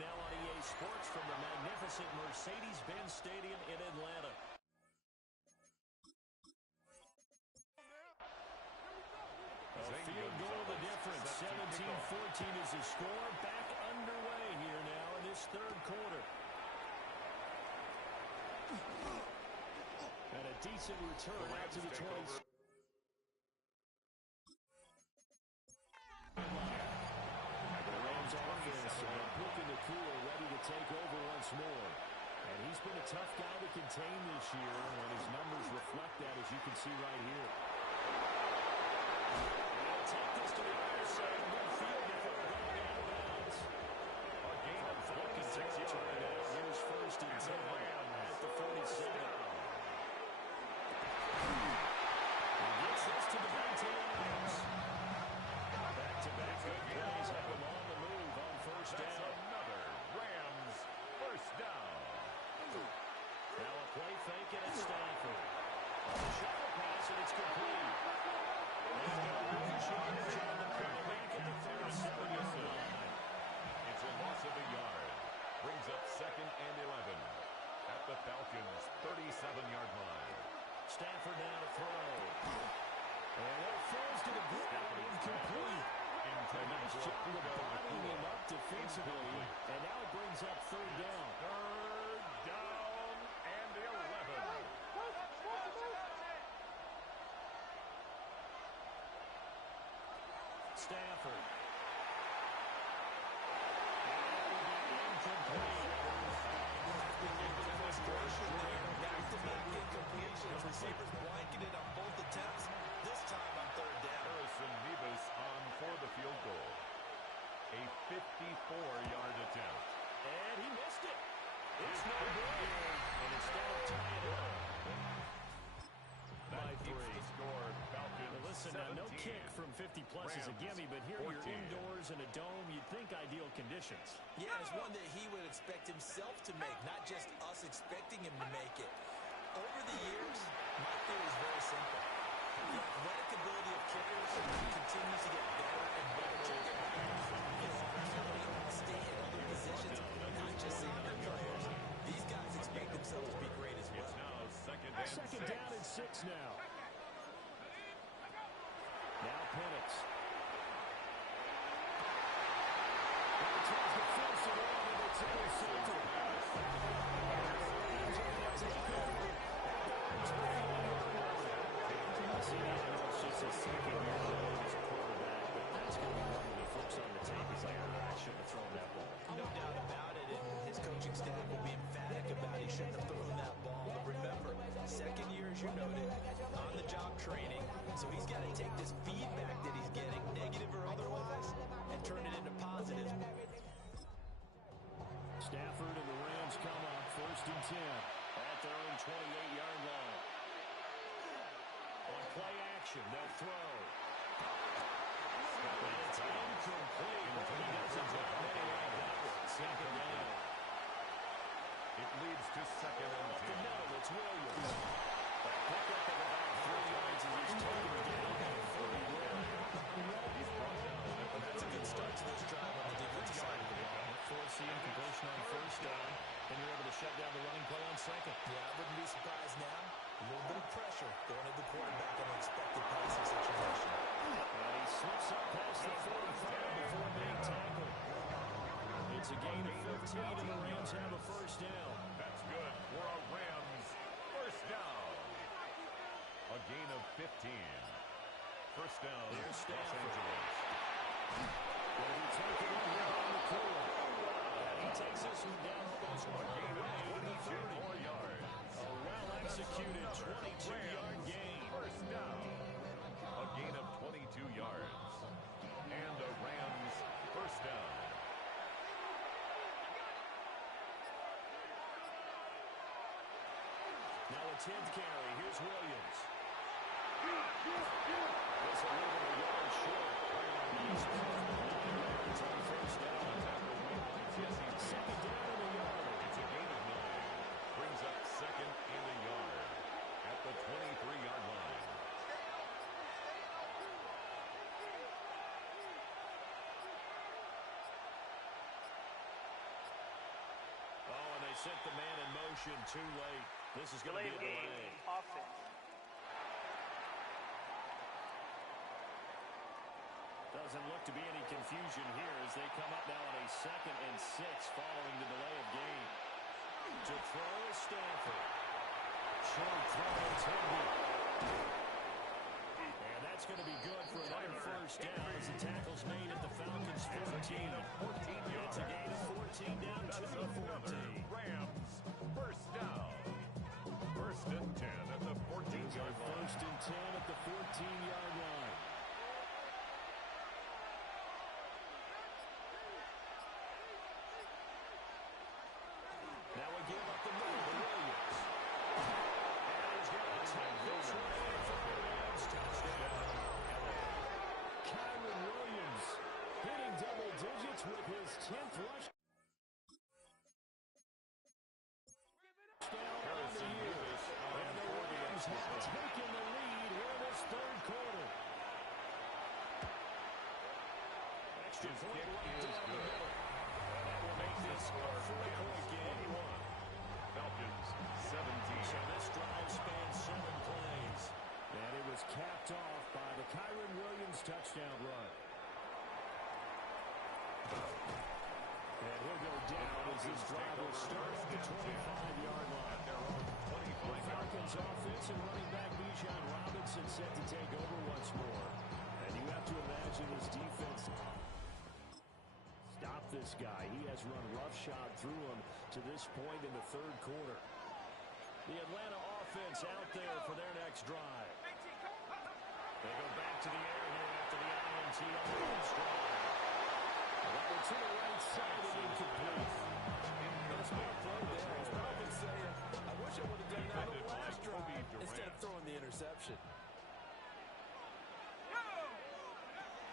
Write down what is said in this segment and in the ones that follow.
now on EA Sports from the magnificent Mercedes-Benz Stadium in Atlanta. A field goal the difference. 17-14 is the score. Back underway here now in this third quarter. And a decent return out to the 20s. The Rams offense picking the cooler, ready to take over once more. And he's been a tough guy to contain this year, and his numbers reflect that, as you can see right here. They'll take this to the other side. Good field before going out of bounds. A gain of Falcons territory now. Here's first and 10 at the 47. Gets this to the maintainers. Back-to-back good plays have him on the move on first down. That's another Rams first down. Now a play fake and it's Stafford. The shuttle pass and it's complete. He's got a good charge on the quarterback at the 37-yard line. It's a loss of a yard. Brings up 2nd and 11 at the Falcons' 37-yard line. Stafford now to throw. And that falls to the ground, incomplete. Nice job of bottling him up defensively. And now it brings up third down. Third down and 11. Stafford. Incomplete. Back-to-back incompletions. Receivers blanketed on both attempts. This time on third down. Harrison Nevis on for the field goal. A 54-yard attempt. And he missed it. It's no good. And instead of tying it up, That keeps the score. Falcons well, listen, now no kick from 50-plus is a gimme, but here 14. you're indoors in a dome. You'd think ideal conditions. Yeah, it's one that he would expect himself to make, not just us expecting him to make it. Over the years, my theory is very simple. The athletic ability of kickers continues to get better and better. Stay in other positions, not just soccer players. These guys expect themselves to be great as well. It's now second Down and 6 now. Now Penix. Tries to force it on, and it's intercepted. It's just his second year as a quarterback, but that's going to be one of the folks on the tape. He's like, I shouldn't have thrown that ball. No doubt about it, and his coaching staff will be emphatic about he shouldn't have thrown that ball. But remember, second year, as you noted, on-the-job training, so he's got to take this feedback that he's getting, negative or otherwise, and turn it into positive. Stafford and the Rams come up first and 10 at their own 28-yard line. On play action, they'll throw. And it's incomplete. He doesn't drop many like that one. Second down. It leads to 2nd and 10. Off the middle, it's Williams. A pickup of about 3 yards as he's taken down at 41. He's brought down. That's a good start to this drive on the defensive side of the ball. Force the incompletion on first down, and you're able to shut down the running play on second. Yeah, I wouldn't be surprised now. A little bit of pressure going to the quarterback on an expected passing situation. And he slips up past the 45 before being tackled. It's a gain of 15, and the Rams have a first down. That's good for a Rams first down. A gain of 15. First down, Here's Los Stafford. Angeles. Will he take it in here on the cooler? He takes this one down almost A gain of 22 more yards. A well-executed 22-yard gain. First down. A gain of 22 yards. And a Rams first down. Now a 10th carry. Here's Williams. That's a little bit of a yard short. He's 9 yards on first down. Second down and a yard. It's a gain of 9. Brings up 2nd and a yard at the 23-yard line. sent the man in motion too late. This is going to be a delay. Offense. Doesn't look to be any confusion here as they come up now on a 2nd and 6 following the delay of game. To throw is Stanford. Short throw intended. And that's going to be good for another first down as the tackle's made at the Falcons' 14. It's a gain of 14 down to the 14. Rams, first down. First and 10 at the 14-yard line. First and 10 at the 14-yard line. Now we give up the middle to Williams. And he's going to take this one in for the Rams. Touchdown. Kyron Williams hitting double digits with his 10th rush. Harrison Davis And the Rams have taken the lead here this third quarter. Extra His point kick right is down the good. middle. And that will make this a 4-point game. Falcons 17. So this drive spans 7 plays. And it was capped off by the Kyron Williams touchdown run. And he'll go down as this drive will start at the 25-yard line. The Falcons offense and running back Bijan Robinson set to take over once more. And you have to imagine this defense. Stop this guy. He has run roughshod through him to this point in the third quarter. The Atlanta offense out there for their next drive. They go back to the air here after the INT on the first drive. That one to the right side and incomplete. That's my play there. He's probably saying, I wish I would have done that on the last drive instead of throwing the interception.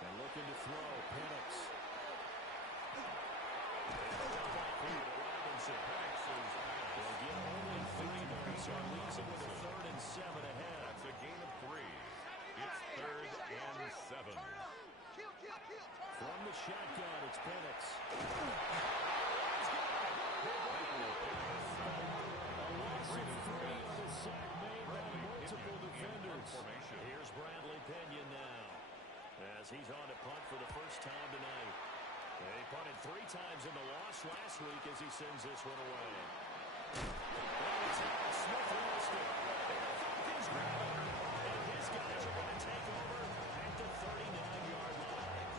And looking to throw, Penix. They'll get only 3 there, so leaves it with a 3rd and 7 ahead. That's a gain of 3. It's 3rd and 7. From the shotgun, it's Penix. A loss of 3 on the sack made by multiple defenders. Here's Bradley Pinion now, as he's on to punt for the first time tonight. He punted 3 times in the loss last week as he sends this one away. Smith lost it. And the Falcons grab it. And his guys are going to take over at the 39-yard line.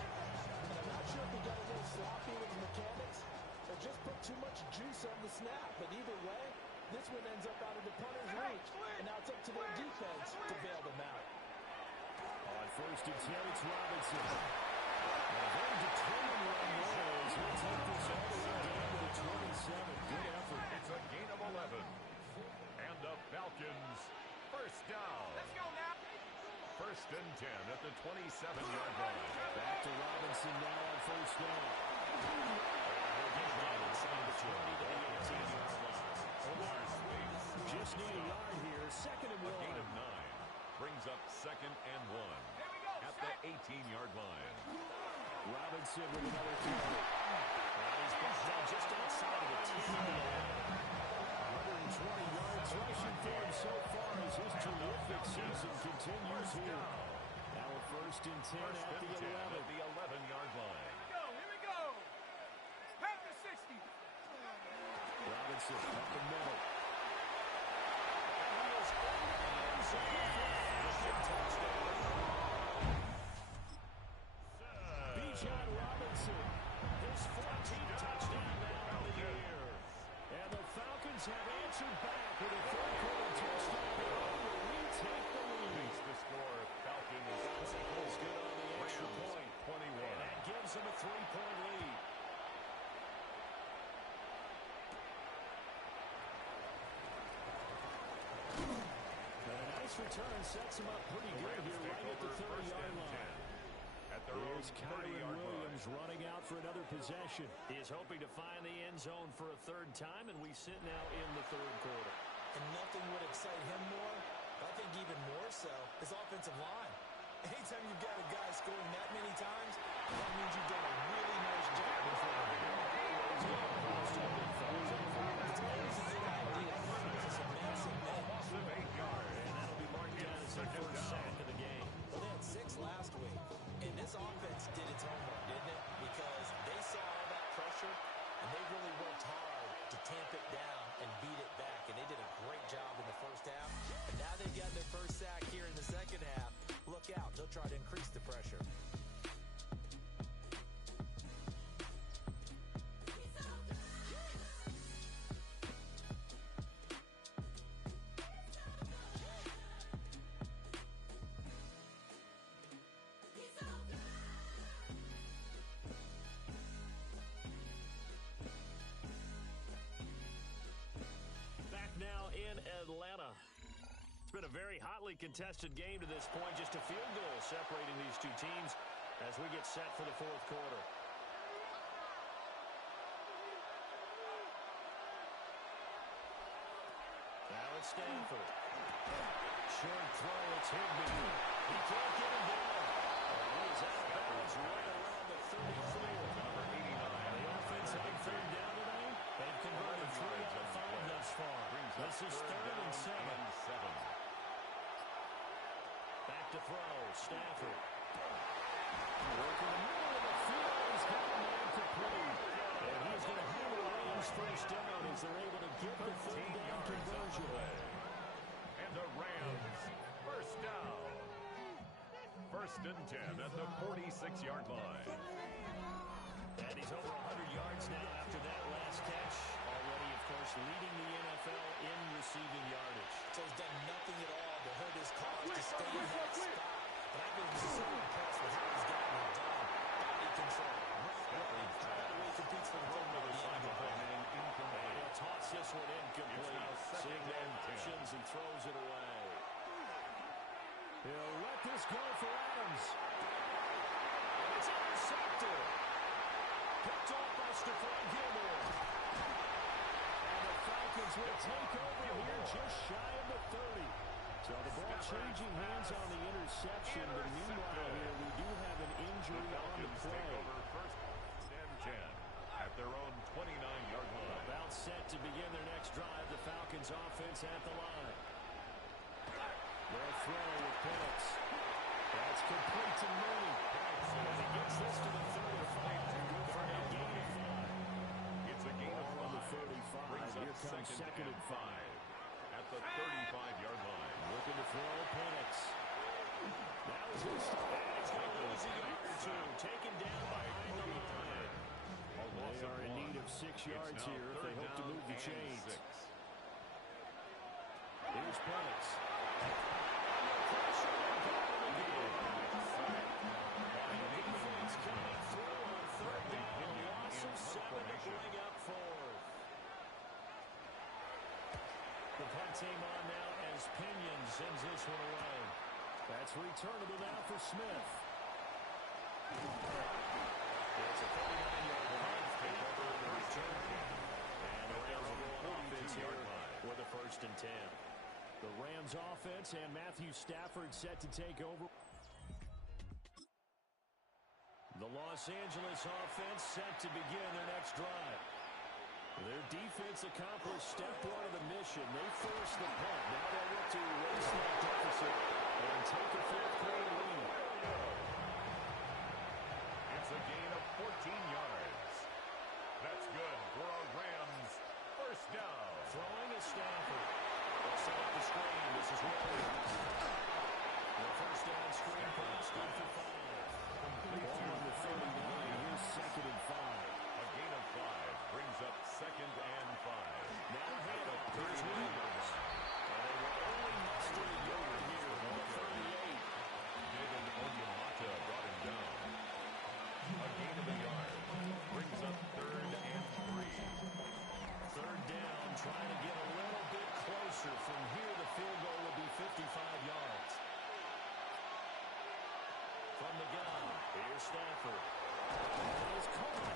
I'm not sure if he got a little sloppy with his mechanics or just put too much juice on the snap. But either way, this one ends up out of the punter's reach. And now it's up to their defense to bail them out. On first and 10, it's Robinson. A very determined run there as he'll take this all the way down to the 27. Good effort. It's a gain of 11. And the Falcons, first down. Let's go now. First and 10 at the 27-yard line. Back to Robinson now on first down. He'll get Robinson on the 20 to the 18-yard line. Just need a yard here. Second and 1. A gain of 9 brings up 2nd and 1 at the 18-yard line. Robinson with another carry. And he's brought down just outside of the 10. 120 yards rushing for him so far as his terrific season continues here. Now a first and 10 at the 11. At the 11-yard line. Here we go. Half the 60. Robinson up the middle. He is touchdown. Bijan Robinson, his 14th touchdown now of the year. And the Falcons have answered back with a third-quarter touchdown to retake the lead. Makes the score. Falcons Is good on the extra point. 21. And that gives them a 3-point lead. And a nice return sets him up pretty good here right at the 30-yard line. Here's Kyron Williams running out for another possession. He is hoping to find the end zone for a 3rd time, and we sit now in the 3rd quarter. And nothing would excite him more, I think even more so, his offensive line. Anytime you've got a guy scoring that many times, that means you've done a really nice job in front of him. He's got a post up in front. It's always a good idea. It's a massive man. Loss of 8 yards. And that'll be marked down as their Second first down. sack of the game. Well, they had 6 last week. And this offense did its homework, didn't it? Because they saw all that pressure, and they really worked hard to tamp it down and beat it back. And they did a great job in the first half. And now they've got their first sack here in the second half. Look out. They'll try to increase the pressure. Now in Atlanta. It's been a very hotly contested game to this point. Just a field goal separating these two teams as we get set for the fourth quarter. Now it's Stanford. Short throw, it's Higbee. He can't get him down. He is out of bounds right around the 34. Number 89. The offense having third down today. They've converted 3 out of 5 thus far. This is third and 7. Back to throw, Stafford. Working the middle of the field. He's got a man complete. And he's going to have the Rams first down as they're able to get the third down conversion. And the Rams first down. First and 10 at the 46-yard line. And he's over 100 yards now after that last catch. Already, of course, leading the NFL in receiving yardage. So he's done nothing at all to hurt his cause to stay in that spot. But I've been so impressed with how he's gotten it done. Body control. I love the way he competes for the football. And he'll toss this one incomplete. Seeing no options, he throws it away. He'll let this go for Adams. It's intercepted. Picked off by Stephon Gilmore. And the Falcons will take over here just shy of the 30. So the ball changing hands on the interception. But meanwhile here, we do have an injury on the play. First and 10 at their own 29-yard line. About set to begin their next drive. The Falcons offense at the line. They'll throw with Penix. That's complete to Mooney. And he gets this to the 35. For a gain of 5. It's a gain of 5. On the 35. Brings up Here comes second and 5. At the 35-yard line. Looking to throw Penix. Now is his stop. And he's going to lose a yard or two. Taken down behind the line. They are in need of 6 yards here if they hope to move the chains. Here's Penix. The punt team on now as Pinion sends this one away. That's returnable now for Smith. It's a 39-yard punt. Take over the return. And the Rams will go on offense here with a first and 10. The Rams offense and Matthew Stafford set to take over. The Los Angeles offense set to begin their next drive. Their defense accomplished step 1 of the mission. They forced the punt. Now they look to erase that deficit and take a fourth quarter lead. It's a gain of 14 yards. That's good for a Rams first down. Throwing is Stafford. They'll set up the screen. This is Williams. The first down screen pass good for 5. Ball on the 39. Here's second and 5. A gain of 5 brings up second and 5. Now a handoff. Here's Williams. And they will only muster a yard here on the 38. David Onyemata brought him down. A gain of a yard brings up third and 3. Third down, trying to get a little bit closer. From here, the field goal will be 55 yards. From the gun, here's Stafford. And he's caught.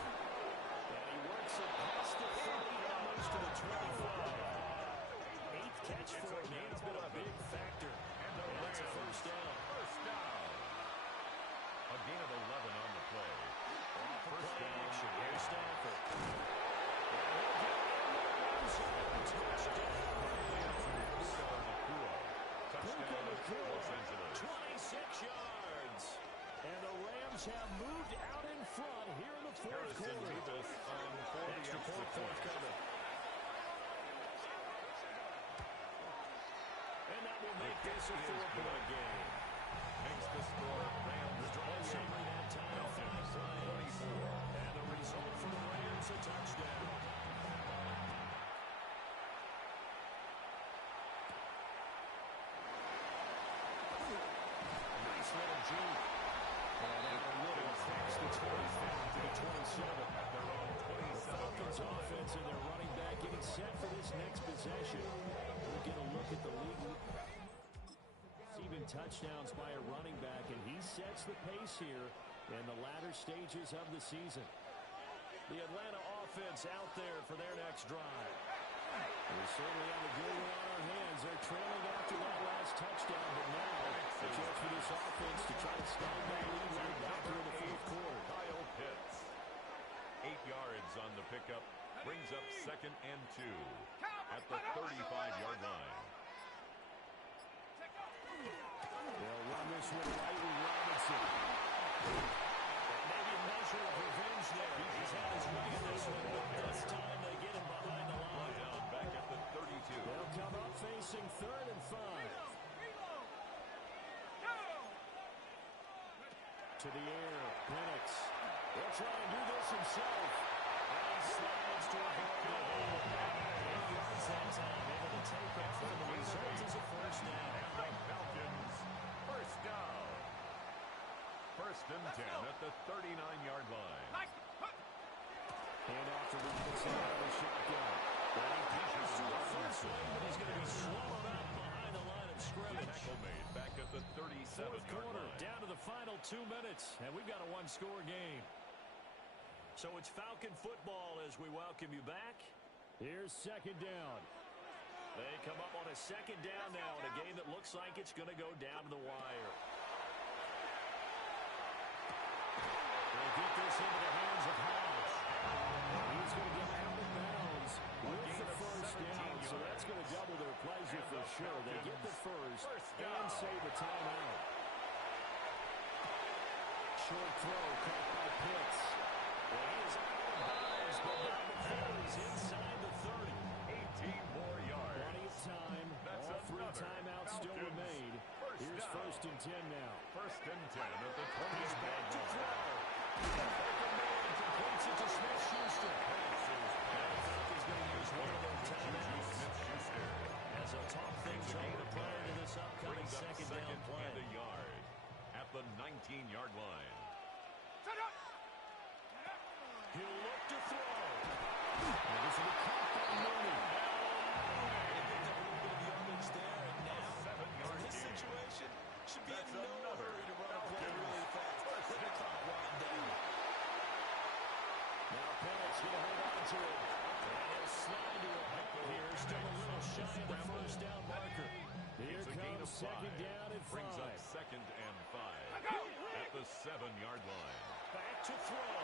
And he works it past the 30, almost to the 25. 8th catch for him. He's been a big factor. And the It's a first down. First down. A gain of 11 on the play. Off the First play down. action. Here's Stafford. And he'll get in Falcons have moved out in front here in the fourth quarter. Extra point forthcoming. And that will make this a 4-point game. Makes the score Rams The drive summary that time, 5 plays. And the result for the Rams, a touchdown. Nice little juke. And a little across the 25 to the 27. They're on 27. The Falcons offense and their running back getting set for this next possession. We'll get a look at the league. Receiving touchdowns by a running back, and he sets the pace here in the latter stages of the season. The Atlanta offense out there for their next drive. We certainly have a good one on our hands. They're trailing after that last touchdown, but now a chance for this offense to try to snag that lead right back here in the fourth quarter. Kyle Pitts. 8 yards on the pickup. Brings up 2nd and 2 at the 35-yard line. They'll run this one right with Robinson. Maybe a measure of revenge there. He's had his way in this one, but this time they get him behind the line. Down back at the 32. They'll come up facing 3rd and 5. To the air, Penix. He'll try and do this himself. And he slides to avoid the hole. 8 yards that time, able to take off, and the result is a first down. Falcons, first down. 1st and 10 at the 39-yard line. Hand off to Robinson out of the shotgun. And he passes to the first lane, but he's going to be slowed up behind the line of scrimmage. Tackle made back at the 37-yard Quarter, line. down to the final 2 minutes, and we've got a one-score game. So it's Falcon football as we welcome you back. Here's 2nd down. They come up on a 2nd down now in a game that looks like it's going to go down to the wire. They'll get this into the hands of Hodge. He's going to get out of bounds with the first down, so that's going to double their pleasure for sure. They get the first and save a timeout. Short throw caught by Pitts. Well, he is out of bounds, but now the ball is inside the 30. 18 more yards. Plenty of time. That's All 3 another timeouts still Falcons remain. Here's down. 1st and 10 now. 1st and 10 at the He's back 20-yard to line. throw. Open man completes it to Smith-Schuster. Now the Falcons going to use one of their timeouts Smith-Schuster as they'll talk things over prior to this upcoming brings up 2nd 2nd down play. and a yard at the 19-yard line. He'll look to throw. And this will be caught by Mooney. Seven-yard This gain. situation should be That's in no another hurry to run a play really fast. First They're down. caught right down. Now Penix going to hold on to it. And he'll slide to a ball here. Still a little shy of the first down marker. Here It's a gain comes of 2nd 5. down and 5. Brings up 2nd and 5 at the 7-yard line. Back to throw.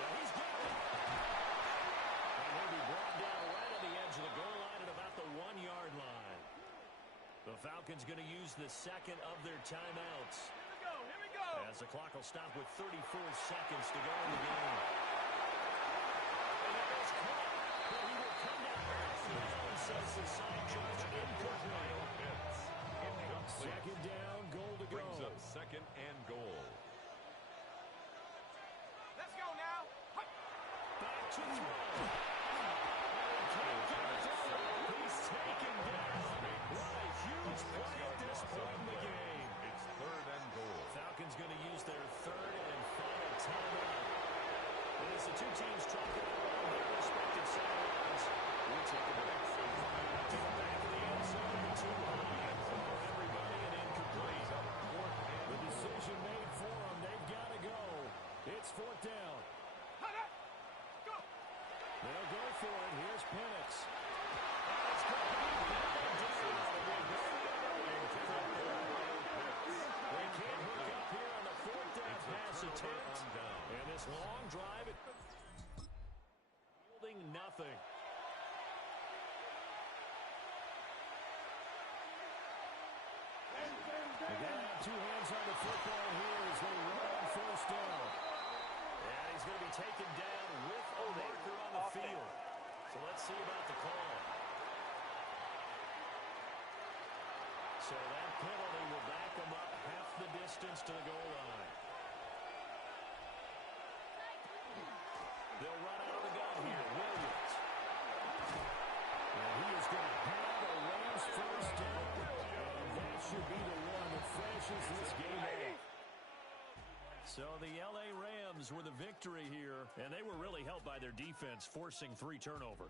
And he's got it. And he'll be brought down right on the edge of the goal line at about the 1-yard line. The Falcons going to use the 2nd of their timeouts. Here we go. As the clock will stop with 34 seconds to go in the game. And that is caught. But he will come down off the ground, says the side judge, incomplete. Incomplete. 2nd down, goal to go. Brings up 2nd and goal. Let's go now. Back to throw. He's taken down. What a huge play at this point in the game. It's 3rd and goal. Falcons going to use their 3rd and final timeout. And as the 2 teams try to go around their respective sidelines, we'll take a break. To the back of the end zone, the 2 high for everybody and incomplete. The decision made for them. They've got to go. It's 4th down. Go. They'll go for it. Here's Penix. They can't hook up here on the 4th down pass attempt. And this long drive, yielding nothing. Again, two hands on the football here as they run on first down. And he's going to be taken down with a marker on the field. So let's see about the call. So that penalty will back him up half the distance to the goal line. They'll run out of the gun here. Williams. And he is going to have the Rams first down. And that should be the one that finishes this game off. So the L.A. Rams were the victory here, and they were really helped by their defense forcing 3 turnovers.